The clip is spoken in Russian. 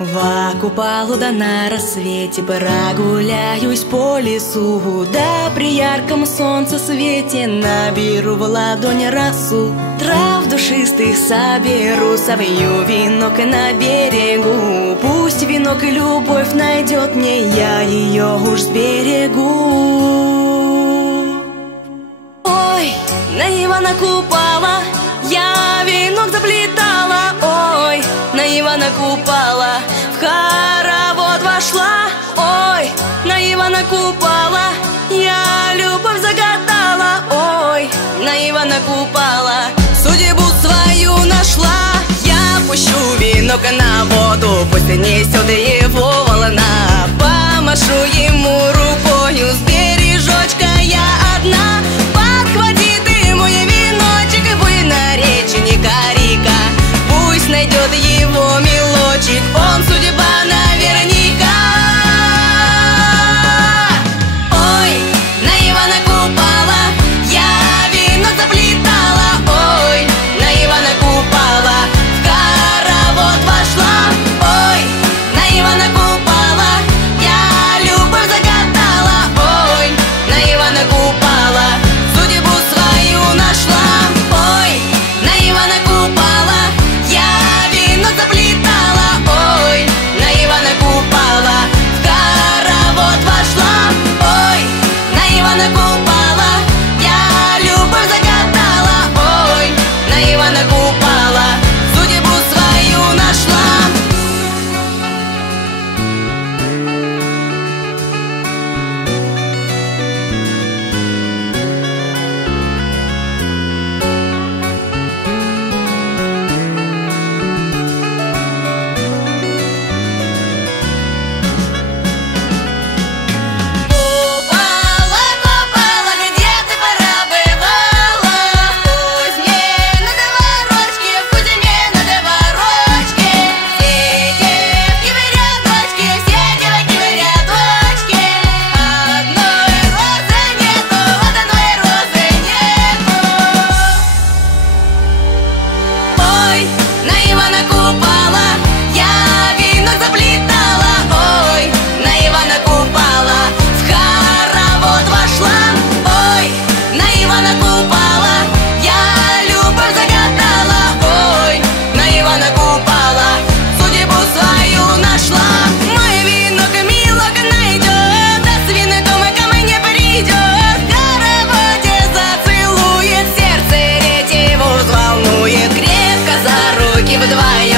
В купалу да на рассвете прогуляюсь по лесу, да при ярком солнце свете наберу в ладони росу. Трав душистых соберу, совью венок на берегу. Пусть венок и любовь найдет мне, я ее уж сберегу. Ой, на Ивана Купала я венок заплетала. Ой, на Ивана Купала в хоровод вошла. Ой, на Ивана Купала я любовь загадала. Ой, на Ивана Купала судьбу свою нашла. Я пущу венок на воду, пусть несет его волна. Помашу ему рукою, сбережочка я одна. Подхвати ты мой веночек, будь на реченька река. Пусть найдет его мелочек, он судьба наверняка. Ой, на Ивана Купала я венок заплетала. Ой, на Ивана Купала в хоровод вошла. Ой, на Ивана Купала я любовь загадала. Ой, на Ивана Купала судьбу свою нашла. Ой, на Ивана Купала я венок заплетала. Ой, на Ивана Купала в хоровод вошла. Ой, на Ивана Купала я любовь загадала. Ой, на Ивана Купала судьбу свою нашла. Купала, Купала, где ты пробывала? Пусть мне на дворочке, пусть мне на дворочке. Все девки в рядочке, все девки в рядочке. Одной розы нету, одной розы нету. Ой, на Ивана Купала я венок заплетала. Ой, на Ивана Купала в хоровод вошла. Ой, на Ивана Купала я любовь загадала. Ой, на Ивана Купала судьбу свою нашла. Мой венок милок найдет, да с венком ко мне придет. В хороводе зацелует, сердце реть его взволнует. Крепко за руки вдвоем